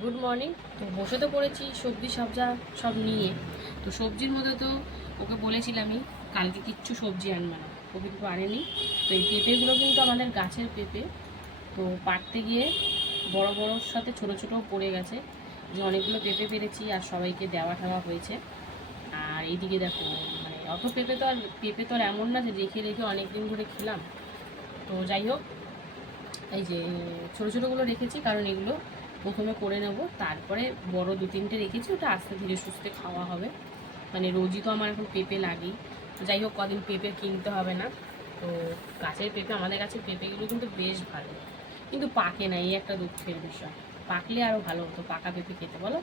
Good morning তো বসে তো পড়েছি সবজি সবজা সব নিয়ে। তো সবজির মধ্যে তো ওকে বলেছিলামই, কালকে কিচ্ছু সবজি আনবে না। ও কিন্তু আনেনি তো এই পেঁপেগুলো কিন্তু আমাদের গাছের পেঁপে। তো পাড়তে গিয়ে বড় বড়োর সাথে ছোট ছোট পড়ে গেছে। যে অনেকগুলো পেঁপে পেরেছি আর সবাইকে দেওয়া ঠাওয়া হয়েছে। আর এইদিকে দেখো মানে অত পেঁপে তো আর, পেঁপে তো আর এমন না যে রেখে রেখে অনেক দিন ধরে খেলাম। তো যাই হোক, এই যে ছোটো ছোটোগুলো রেখেছি কারণ এগুলো প্রথমে করে নেব, তারপরে বড় দু তিনটে রেখেছি, ওটা আস্তে ধীরে সুস্থে খাওয়া হবে। মানে রোজই তো আমার এখন পেঁপে লাগেই। যাই হোক, কদিন পেঁপে কিনতে হবে না। তো গাছের পেঁপে, আমাদের গাছের পেঁপেগুলো কিন্তু বেশ ভালো। কিন্তু পাকে না, এই একটা দুঃখের বিষয়। পাকলে আরও ভালো হতো, পাকা পেঁপে খেতে, বলো?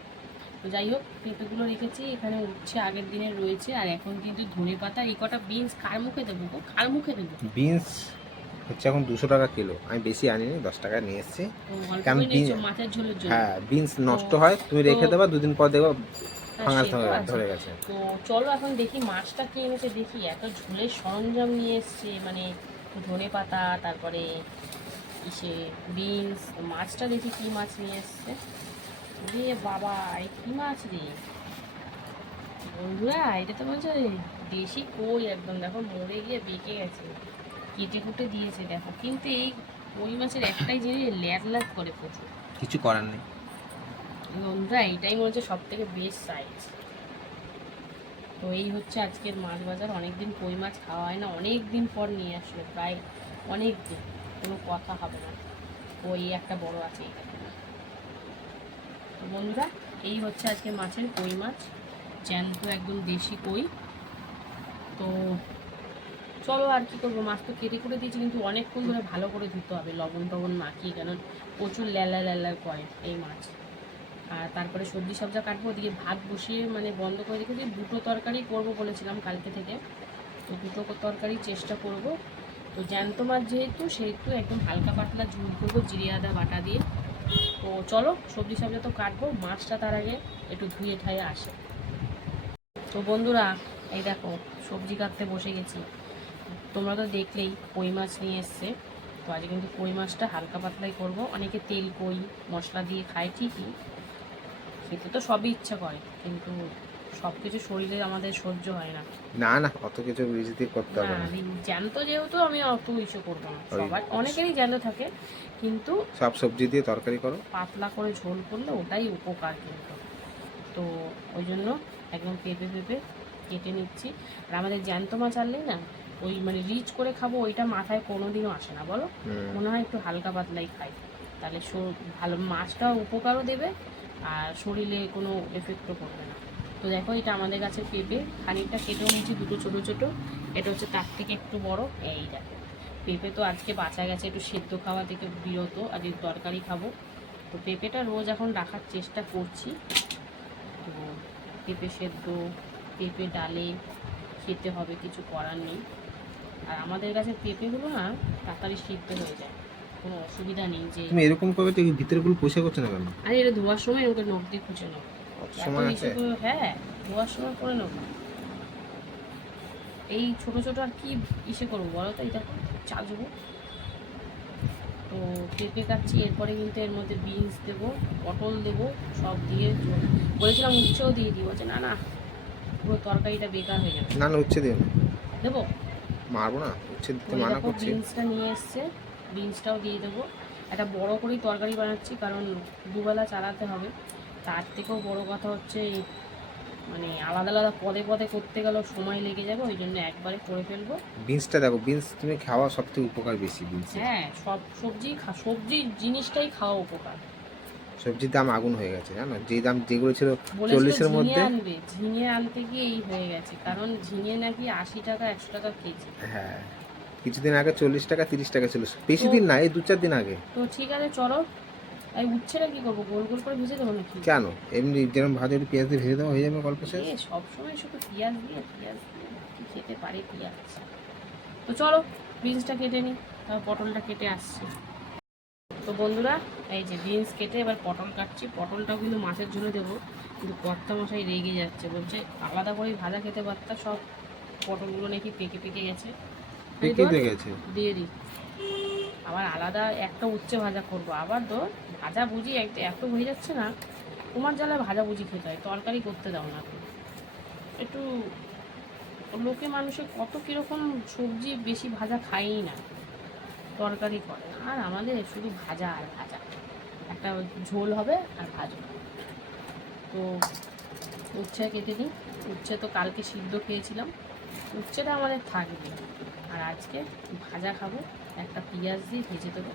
তো যাই হোক, পেঁপেগুলো রেখেছি, এখানে উঠছে আগের দিনের রয়েছে, আর এখন কিন্তু ধনে পাতা এই কটা বিনস কার মুখে দেবো কার মুখে দেবো? বিনস হচ্ছে এখন দুশো টাকা কিলো। আমি বেশি আনিনি দশ টাকা নিয়ে এসেছি। কারণ করে নিয়েছো বিন- মাছের হ্যাঁ বিনস নষ্ট হয় তুমি রেখে দেবা দুদিন পর দেখো ফাঙাস ধরে গেছে। তো চলো এখন দেখি মাছটা কি এনেছে দেখি। এত ঝোলের সরঞ্জাম নিয়ে এসছে মানে ধনে পাতা তারপরে ইসে বিনস মাছটা দেখি কি মাছ নিয়ে এসছে। রে বাবা এ কি মাছ রে? বন্ধুরা এটা তো বলছে দেশি কই একদম দেখো মরে গিয়ে বেঁকে গেছে। কেটে কুটে দিয়েছে দেখো। কিন্তু এই কই মাছের একটাই জিনিস ল্যাদ ল্যাদ করে প্রচুর। কিছু করার নেই। বন্ধুরা এইটাই মনে হচ্ছে সব থেকে বেস্ট সাইজ তো এই হচ্ছে আজকের মাছ বাজার। অনেকদিন কই মাছ খাওয়া হয় না অনেক দিন পর নিয়ে আসলো প্রায় অনেক দিন কোনো কথা হবে না। ওই একটা বড় আছে। তো বন্ধুরা এই হচ্ছে আজকে মাছের কই মাছ। জ্যান্ত একদম দেশি কই। তো চলো আর কি করব? মাছ তো কেটে করে দিয়েছি, কিন্তু অনেকক্ষণ ধরে ভালো করে ধুতে হবে। লবণ টবণ মাখিয়ে কেন? প্রচুর ল্যালা ল্যালা করে এই মাছ। আর তারপরে সবজি সবজা কাটবো, ওদিকে ভাত বসিয়ে মানে বন্ধ করে রেখেছি দুটো তরকারি করব বলেছিলাম কালকে থেকে। তো দুটো তরকারি চেষ্টা করব। তো জ্যান্ত মাছ যেহেতু, সেহেতু একদম হালকা পাতলা ঝুল করব জিরে, আদা, বাটা দিয়ে। তো চলো, সবজি সবজা তো কাটবো, মাছটা তার আগে একটু ধুয়ে ঠায়ে আসে। তো বন্ধুরা, এই দেখো, সবজি কাটতে বসে গেছি। তোমরা তো দেখলেই কই মাছ নিয়ে এসছে। তো আজকে কিন্তু কই মাছটা হালকা পাতলাই করব। অনেকে তেল কই মশলা দিয়ে খায় ঠিকই। খেতে তো সবই ইচ্ছা করে কিন্তু সব কিছু শরীরে আমাদের সহ্য হয় না। না না অত কিছু বিজিতে করতে হবে না। জ্যান্ত যেহেতু আমি অত ইস্যু করব না। সবার অনেকেরই জ্যান্ত থাকে কিন্তু সব সবজি দিয়ে তরকারি করো। পাতলা করে ঝোল করলে ওটাই উপকার কিন্তু। তো ওই জন্য একদম পেঁপে পেঁপে কেটে নিচ্ছি। আর আমাদের জ্যান্ত মাছ আনলেই না ওই মানে রিচ করে খাব ওইটা মাথায় কোনোদিনও আসে না বলো? মনে হয় একটু হালকা পাতলাই খাই। তাহলে ভালো মাছটাও উপকারও দেবে আর শরীরে কোনো এফেক্টও করবে না। তো দেখো এটা আমাদের গাছের পেঁপে। খানিকটা কেটেও নিয়েছি দুটো ছোটো ছোটো। এটা হচ্ছে তার থেকে একটু বড় এই দেখো। পেঁপে তো আজকে বাঁচা গেছে একটু সেদ্ধ খাওয়া থেকে বিরত আজকে তরকারি খাব। তো পেঁপেটা রোজ এখন রাখার চেষ্টা করছি। তো পেঁপে সেদ্ধ পেঁপে ডালে খেতে হবে কিছু করার নেই। আর আমাদের কাছে পেঁপেগুলো না তাড়াতাড়ি সিদ্ধ হয়ে যায়। কোনো অসুবিধা নেই যে তুমি এরকম করবে তো ভিতরেগুলো পয়সা করছ না কেন? আরে এটা ধোয়ার সময় ওকে নখ দিয়ে খুঁজে নাও। সময় আছে? হ্যাঁ ধোয়ার সময় করে নেব এই ছোট ছোট আর কি ইসে করব বলো তো? এটা চাজবো তো পেঁপে কাটছি এরপরে কিন্তু এর মধ্যে বিনস দেবো পটল দেবো সব দিয়ে বলেছিলাম উচ্ছেও দিয়ে দিই বলছে না না পুরো তরকারিটা বেকার হয়ে যাবে। না না উচ্ছে দিও না। দেবো? মারবো না উচ্ছে দিতে মানা করছি। বিনসটা নিয়ে এসছে বিনসটাও দিয়ে দেবো। একটা বড় করেই তরকারি বানাচ্ছি কারণ দুবেলা চালাতে হবে। তার থেকেও বড় কথা হচ্ছে মানে আলাদা আলাদা পদে পদে করতে গেলেও সময় লেগে যাবে ওই জন্য একবারে করে ফেলব। বিনসটা দেখো বিনস তুমি খাওয়া সব থেকে উপকার বেশি বিনস হ্যাঁ সব সবজি খা সবজি জিনিসটাই খাওয়া উপকার। সবজির দাম আগুন হয়ে গেছে জানো? যে দাম যেগুলো ছিল চল্লিশের মধ্যে আনবে। ঝিঙে আনতে গিয়ে এই হয়ে গেছে কারণ ঝিঙে নাকি আশি টাকা একশো টাকা কেজি। হ্যাঁ কিছুদিন আগে চল্লিশ টাকা তিরিশ টাকা ছিল। বেশি দিন না এই দু চার দিন আগে। তো ঠিক আছে চলো। এই উচ্ছেটা কি করব গোল গোল করে ভেজে দেবো নাকি? কেন? এমনি যেরকম ভাজা একটু পেঁয়াজ দিয়ে ভেজে দেওয়া হয়ে যাবে গল্প শেষ? সবসময় শুধু পেঁয়াজ দিয়ে পেঁয়াজ দিয়ে খেতে পারে পেঁয়াজ? তো চলো বিনসটা কেটে নিই পটলটা কেটে আসছি। তো বন্ধুরা এই যে বিনস কেটে এবার পটল কাটছি। পটলটাও কিন্তু মাছের ঝোলে দেবো। কিন্তু কর্তা মশাই রেগে যাচ্ছে। বলছে আলাদা করেই ভাজা খেতে পারতা সব পটলগুলো নাকি পেকে পেকে গেছে। পেকে দিয়ে গেছে। দিয়ে দিই। আবার আলাদা একটা উচ্ছে ভাজা করব। আবার তো ভাজা ভুজি একটা এত হয়ে যাচ্ছে না তোমার জ্বালায় ভাজা ভুজি খেতে হয় তরকারি করতে দাও না। একটু লোকে মানুষের কত কীরকম সবজি বেশি ভাজা খায়ই না। তরকারি করে। আর আমাদের শুধু ভাজা আর ভাজা। একটা ঝোল হবে আর ভাজা। তো উচ্ছে কেটে নিই। উচ্ছে তো কালকে সিদ্ধ খেয়েছিলাম। উচ্ছেটা আমাদের থাকবে। আর আজকে ভাজা খাব। একটা পেঁয়াজ দিয়ে ভেজে দেবো।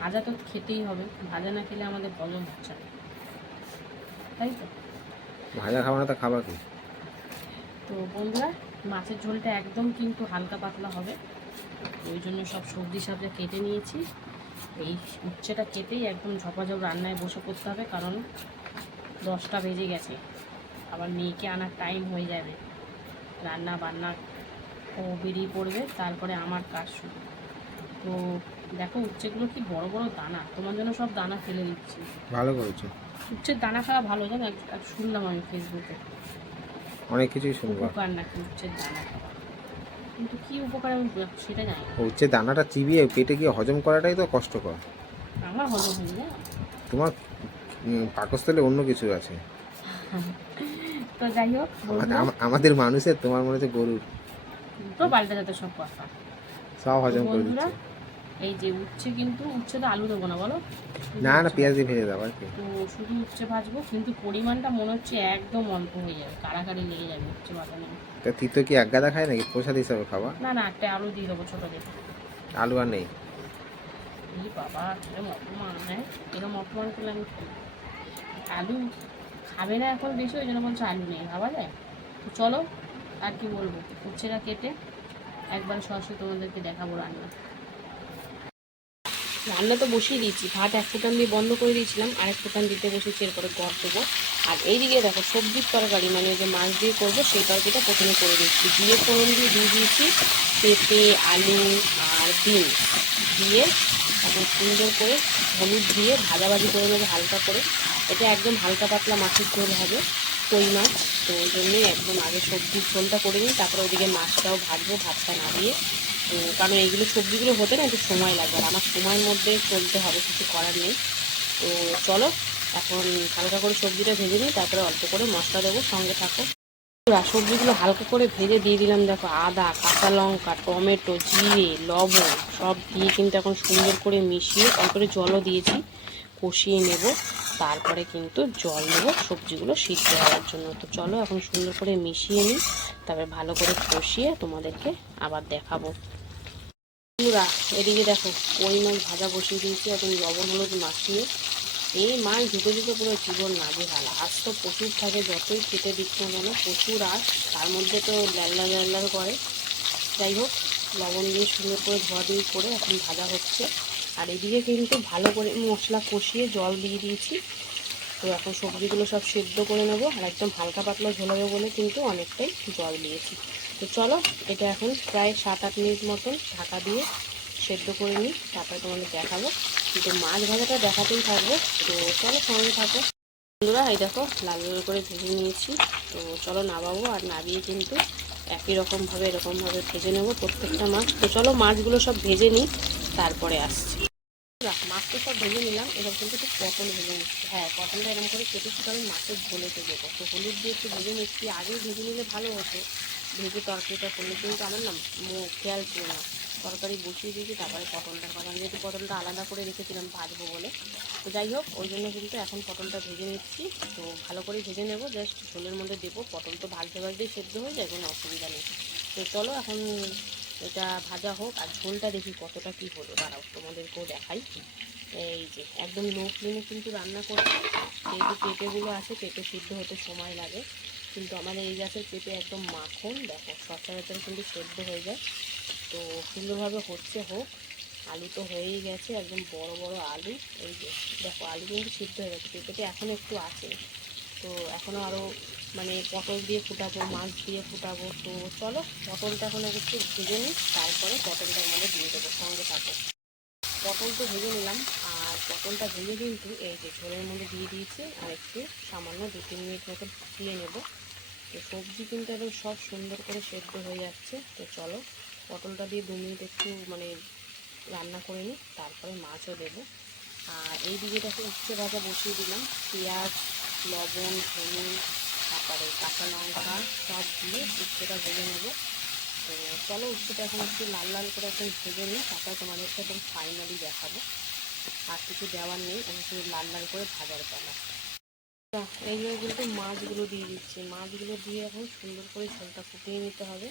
ভাজা তো খেতেই হবে। ভাজা না খেলে আমাদের হজম হচ্ছে না। তাই তো? ভাজা খাব না তো খাবার কি? তো বন্ধুরা মাছের ঝোলটা একদম কিন্তু হালকা পাতলা হবে। ওই জন্য সব সবজি সবজি কেটে নিয়েছি। এই উচ্ছেটা কেটেই একদম ঝপাঝপ রান্নায় বসে পড়তে হবে কারণ দশটা বেজে গেছে। আবার মেয়েকে আনার টাইম হয়ে যাবে। রান্না বান্না ও বেরিয়ে পড়বে তারপরে আমার কাজ শুরু। তো দেখো উচ্ছেগুলো কি বড় বড় দানা? তোমার জন্য সব দানা ফেলে দিচ্ছি। ভালো করেছ। উচ্ছের দানা খাওয়া ভালো জানো? শুনলাম আমি ফেসবুকে অনেক কিছুই শুনব উপকার নাকি উচ্ছের দানা খাওয়া? কিন্তু কি উপকার আমি সেটা জানি না। হচ্ছে দানাটা চিবিয়ে পেটে গিয়ে হজম করাটাই তো কষ্টকর। আমার হজম তোমার উম, পাকস্থলে অন্য কিছু আছে। তো যাই হোক বন্ধুরা, আমা- আমাদের মানুষের তোমার মনে হচ্ছে গরুর। তো পাল্টে যাতে সব কথা। সব হজম করে বন্ধুরা দিচ্ছে। এই যে উচ্ছে কিন্তু উচ্ছে তো আলু দেবো না বলো? না না পেঁয়াজ দিয়ে ভেজে দাও আর কি। তো শুধু উচ্ছে ভাজবো কিন্তু পরিমাণটা মনে হচ্ছে একদম অল্প হয়ে যাবে কাড়াকাড়ি লেগে যাবে উচ্ছে ভাজা ভাজানো তা তিতো কি এক গাদা খায় নাকি? প্রসাদ হিসাবে খাওয়া না না একটা আলু দিয়ে দেবো ছোটো দেখে আলু আর নেই? এই বাবা এরকম অপমান হ্যাঁ? এরকম অপমান করলে আমি আলু খাবে না এখন বেশি ওই জন্য বলছে আলু নেই ভাবা যায়? তো চলো আর কি বলব উচ্ছেটা কেটে একবার সরাসরি তোমাদেরকে দেখাবো রান্না। রান্না তো বসিয়ে দিয়েছি। ভাত এক ফুটান দিয়ে বন্ধ করে দিয়েছিলাম, আর এক ফুটান দিতে বসেছি এরপরে গড় দেবো আর এইদিকে দেখো, সবজির তরকারি মানে যে মাছ দিয়ে করব, সেই তরকারিটা প্রথমে করে দিচ্ছি। দিয়ে ফোড়ন দিয়ে দিয়ে দিয়েছি, পেঁপে, আলু আর ডিম। দিয়ে এখন সুন্দর করে হলুদ দিয়ে ভাজাভাজি করে নেব হালকা করে। এটা একদম হালকা পাতলা মাছের ঝোল হবে, কই মাছ। তো ওই জন্যই একদম আগে সবজির ঝোলটা করে নিই, তারপরে ওদিকে মাছটাও ভাজবো, ভাতটা নামিয়ে কারণ এইগুলো সবজিগুলো হতে না একটু সময় লাগবে আর আমার সময়ের মধ্যে চলতে হবে কিছু করার নেই। তো চলো এখন হালকা করে সবজিটা ভেজে নিই তারপরে অল্প করে মশলা দেবো সঙ্গে থাকো। বন্ধুরা, সবজিগুলো হালকা করে ভেজে দিয়ে দিলাম দেখো আদা কাঁচা লঙ্কা টমেটো জিরে লবণ সব দিয়ে কিন্তু এখন সুন্দর করে মিশিয়ে তারপরে জলও দিয়েছি কষিয়ে নেব। তারপরে কিন্তু জল নেব সবজিগুলো সিদ্ধ হওয়ার জন্য। তো চলো এখন সুন্দর করে মিশিয়ে নিই তারপরে ভালো করে কষিয়ে তোমাদেরকে আবার দেখাবো। বন্ধুরা, এদিকে দেখো, কই মাছ ভাজা বসিয়ে দিয়েছি, এখন লবণ, হলুদ মাখিয়ে। এই মাছ ধুতে ধুতে পুরো জীবন নাজে ভালো আজ তো প্রচুর থাকে, যতই খেতে দিক না কেন, প্রচুর আর তার মধ্যে তো ল্যাল্লা ল্যাল্লার করে। যাই হোক, লবণ দিয়ে সুন্দর করে ধোয়া দিয়ে করে এখন ভাজা হচ্ছে। আর এদিকে কিন্তু ভালো করে মশলা কষিয়ে জল দিয়ে দিয়েছি। তো এখন সবজিগুলো সব সেদ্ধ করে নেব আর একদম হালকা পাতলা ঝোল হবে বলে কিন্তু অনেকটাই জল দিয়েছি। তো চলো, এটা এখন প্রায় সাত আট মিনিট মতন ঢাকা দিয়ে সেদ্ধ করে নিই, তারপরে তোমাদের দেখাবো। কিন্তু মাছ ভাজাটা দেখাতেই থাকব। তো চলো সঙ্গে থাকো। বন্ধুরা, এই দেখো, লাল লাল করে ভেজে নিয়েছি। তো চলো নামাবো আর নামিয়ে কিন্তু একই রকমভাবে এরকমভাবে ভেজে নেব প্রত্যেকটা মাছ। তো চলো মাছগুলো সব ভেজে নিই, তারপরে আসছি। রাখ, মাছ তো সব ভেজে নিলাম এবার কিন্তু একটু পটল ভেজে নিচ্ছি। হ্যাঁ পটলটা এরকম করে কেটেছি কারণ মাছের ঝোলেতে দেবো। তো হলুদ দিয়ে একটু ভেজে নিচ্ছি আগেই ভেজে নিলে ভালো হতো। ভেজে তরকারিটা করলে কিন্তু আমার না খেয়াল ছিল না। তরকারি বসিয়ে দিয়েছি তারপরে পটলটার কথা আমি যেহেতু পটলটা আলাদা করে রেখেছিলাম ভাজবো বলে। তো যাই হোক ওই জন্য কিন্তু এখন পটলটা ভেজে নিচ্ছি। তো ভালো করে ভেজে নেব জাস্ট ঝোলের মধ্যে দেবো। পটল তো ভাজতে ভাজতেই সেদ্ধ হয়ে যায় কোনো অসুবিধা নেই। তো চলো এখন এটা ভাজা হোক আর ঝোলটা দেখি কতটা কি হলো। দাঁড়াও, তোমাদেরকেও দেখাই। এই যে, একদম লো ফ্লেমে কিন্তু রান্না করছি। যেহেতু পেঁপেগুলো আছে, পেঁপে সিদ্ধ হতে সময় লাগে। কিন্তু আমাদের এই গাছের পেঁপে একদম মাখন। দেখো, সচরাচর কিন্তু সেদ্ধ হয়ে যায়। তো সুন্দরভাবে হচ্ছে হোক, আলু তো হয়েই গেছে। একদম বড় বড় আলু। এই যে, দেখো, আলু কিন্তু সিদ্ধ হয়ে গেছে। পেঁপেতে এখন একটু আছে। তো এখনও আরও মানে পটল দিয়ে ফুটাবো, মাছ দিয়ে ফুটাবো, তো চলো পটলটা এখন একটু ভেজে নিই, তারপরে পটলটার মধ্যে দিয়ে দেবো সঙ্গে থাকো পটল তো ভেজে নিলাম, আর পটলটা ভেজে কিন্তু এই যে ঝোলের মধ্যে দিয়ে দিয়েছি, আর একটু সামান্য দু তিন মিনিট মতো ফুটিয়ে নেব। তো সবজি কিন্তু একদম সব সুন্দর করে সেদ্ধ হয়ে যাচ্ছে, তো চলো পটলটা দিয়ে দু মিনিট একটু মানে রান্না করে নিই, তারপরে মাছও দেবো। আর এই দিকে দেখো উচ্ছে ভাজা বসিয়ে দিলাম, পেঁয়াজ লবণ হলুদ তারপরে কাঁচা লঙ্কা সব দিয়ে উচ্ছেটা ভেজে নেব। তো চলো উচ্ছেটা এখন একটু লাল লাল করে এখন ভেজে নিই, তারপরে তোমাদেরকে একদম ফাইনালি দেখাবো। আর কিছু দেওয়ার নেই আমি শুধু লাল লাল করে ভাজার পালা। এইগুলো কিন্তু মাছগুলো দিয়ে দিচ্ছি। মাছগুলো দিয়ে এখন সুন্দর করে ঝোলটা ফুটিয়ে নিতে হবে।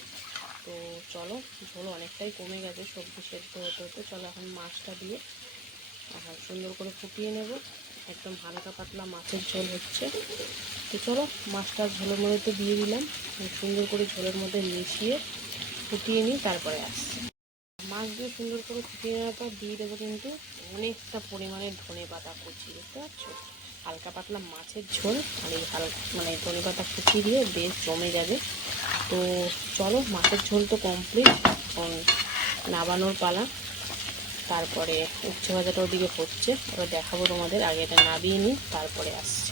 তো চলো, ঝোল অনেকটাই কমে গেছে, সবজি সেদ্ধ হতে হতে। চলো এখন মাছটা দিয়ে সুন্দর করে ফুটিয়ে নেব। একদম হালকা পাতলা মাছের ঝোল হচ্ছে। তো চলো, মাছটা ঝোলের মধ্যে তো দিয়ে দিলাম। সুন্দর করে ঝোলের মধ্যে মিশিয়ে ফুটিয়ে নিই, তারপরে আসছি। মাছ দিয়ে সুন্দর করে ফুটিয়ে নেওয়ার পর দিয়ে দেবো কিন্তু অনেকটা পরিমাণে ধনে পাতা কুচি, বুঝতে পারছ? হালকা পাতলা মাছের ঝোল এই হালকা মানে ধনে পাতা কুচি দিয়ে বেশ জমে যাবে। তো চলো, মাছের ঝোল তো কমপ্লিট নাবানোর পালা। তারপরে উচ্ছে ভাজাটা ওদিকে হচ্ছে। ওরা দেখাবো তোমাদের, আগে এটা নাবিয়ে নিই, তারপরে আসছি।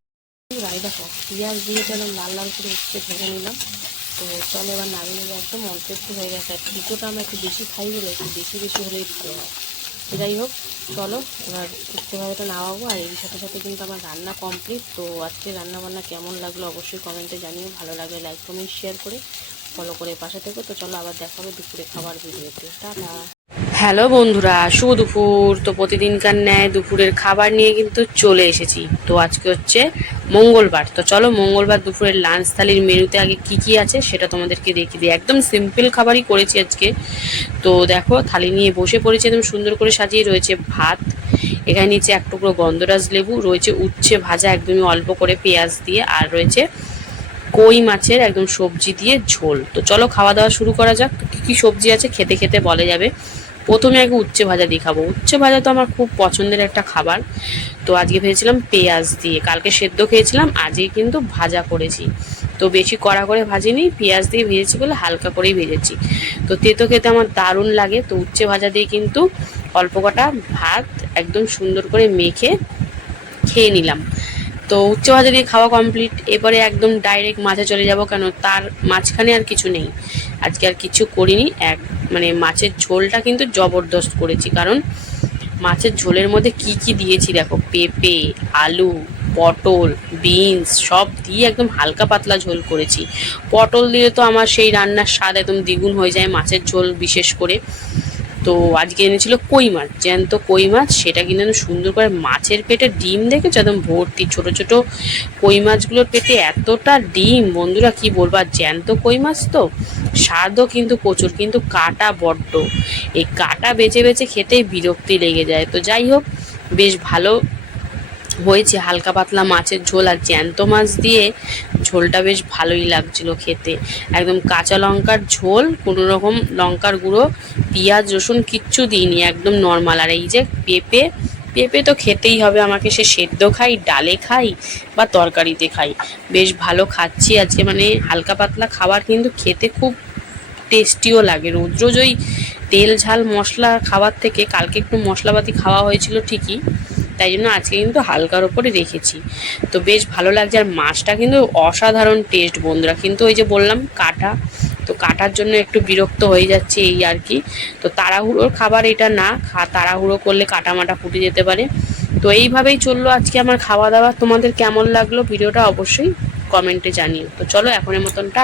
রাই দেখো, পেঁয়াজ দিয়ে চলো লাল লাল করে উচ্ছে ভেজে নিলাম। তো চলো এবার নামিয়ে নেব একদম, অল্প হয়ে গেছে। আর পিঠোটা আমরা একটু বেশি খাই বলে একটু বেশি বেশি হলেই ভালো হয়। যাই হোক, চলো এবার উচ্ছে ভাজাটা নামাবো। আর এর সাথে সাথে কিন্তু আমার রান্না কমপ্লিট তো আজকে রান্না বান্না কেমন লাগল অবশ্যই কমেন্টে জানিও। ভালো লাগলে লাইক কমেন্ট শেয়ার করে ফলো করে পাশে থেকো। তো চলো আবার দেখাবো দুপুরে খাবার ভিডিওতে। টাটা! হ্যালো বন্ধুরা, শুভ দুপুর। তো প্রতিদিনকার ন্যায় দুপুরের খাবার নিয়ে কিন্তু চলে এসেছি। তো আজকে হচ্ছে মঙ্গলবার। তো চলো মঙ্গলবার দুপুরের লাঞ্চ থালির মেনুতে আগে কি কি আছে সেটা তোমাদেরকে দেখিয়ে দিই। একদম সিম্পল খাবারই করেছি আজকে। তো দেখো, থালি নিয়ে বসে পড়েছি, একদম সুন্দর করে সাজিয়ে রয়েছে ভাত। এখানে নিচে এক টুকরো গন্ধরাজ লেবু, রয়েছে উচ্ছে ভাজা, একদমই অল্প করে পেঁয়াজ দিয়ে, আর রয়েছে কই মাছের একদম সবজি দিয়ে ঝোল। তো চলো খাওয়া দাওয়া শুরু করা যাক। কী কী সবজি আছে খেতে খেতে বলে যাবে। প্রথমে আগে উচ্ছে ভাজা দিয়ে খাব। উচ্ছে ভাজা তো আমার খুব পছন্দের একটা খাবার। তো আজকে ভেবেছিলাম পেঁয়াজ দিয়ে, কালকে সেদ্ধ খেয়েছিলাম, আজকে কিন্তু ভাজা করেছি। তো বেশি কড়া করে ভাজিনি, পেঁয়াজ দিয়ে ভেজেছি বলে হালকা করেই ভেজেছি। তো তেতো খেতে আমার দারুণ লাগে। তো উচ্ছে ভাজা দিয়ে কিন্তু অল্প কটা ভাত একদম সুন্দর করে মেখে খেয়ে নিলাম। তো উচ্চ ভাজা দিয়ে খাওয়া কমপ্লিট এবারে একদম ডাইরেক্ট মাছে চলে যাব কেন? তার মাঝখানে আর কিছু নেই। আজকে আর কিছু করিনি। এক মানে মাছের ঝোলটা কিন্তু জবরদস্ত করেছি। কারণ মাছের ঝোলের মধ্যে কি কি দিয়েছি দেখো? পেঁপে, আলু, পটল, বিনস সব দিয়ে একদম হালকা পাতলা ঝোল করেছি। পটল দিয়ে তো আমার সেই রান্নার স্বাদ একদম দ্বিগুণ হয়ে যায় মাছের ঝোল বিশেষ করে। তো আজকে এনেছিল কই মাছ, জ্যান্ত কই মাছ, সেটা কিন্তু সুন্দর করে মাছের পেটে ডিম দেখেছ? একদম ভর্তি ছোট ছোট কই মাছগুলোর পেটে এতটা ডিম। বন্ধুরা, কি বলব, আর জ্যান্ত কই মাছ তো, স্বাদও কিন্তু প্রচুর, কিন্তু কাটা বড্ড। এই কাটা বেছে বেছে খেতেই বিরক্তি লেগে যায়। তো যাই হোক, বেশ ভালো হয়েছে, হালকা পাতলা মাছের ঝোল আর জ্যান্ত মাছ দিয়ে ঝোলটা বেশ ভালোই লাগছিল খেতে। একদম কাঁচা লঙ্কার ঝোল, কোনো রকম লঙ্কার গুঁড়ো, পেঁয়াজ, রসুন কিচ্ছু দিইনি, একদম নর্মাল আর এই যে পেঁপে পেঁপে তো খেতেই হবে, আমাকে সে সেদ্ধ খাই, ডালে খাই বা তরকারিতে খাই। বেশ ভালো খাচ্ছি আজকে মানে হালকা পাতলা খাবার, কিন্তু খেতে খুব টেস্টিও লাগে। রোজ রোজ ওই তেল ঝাল মশলা খাবার থেকে, কালকে একটু মশলাপাতি খাওয়া হয়েছিল ঠিকই তাই জন্য আজকে কিন্তু হালকার ওপরে রেখেছি। তো বেশ ভালো লাগছে আর মাছটা কিন্তু অসাধারণ টেস্ট বন্ধুরা। কিন্তু ওই যে বললাম কাটা, তো কাটার জন্য একটু বিরক্ত হয়ে যাচ্ছে এই আর কি। তো তাড়াহুড়োর খাবার এটা না, খা, তাড়াহুড়ো করলে কাটা মাটা ফুটে যেতে পারে। তো এইভাবেই চলল আজকে আমার খাওয়া দাওয়া। তোমাদের কেমন লাগল? ভিডিওটা অবশ্যই কমেন্টে জানিও। তো চলো এখনের মতন টা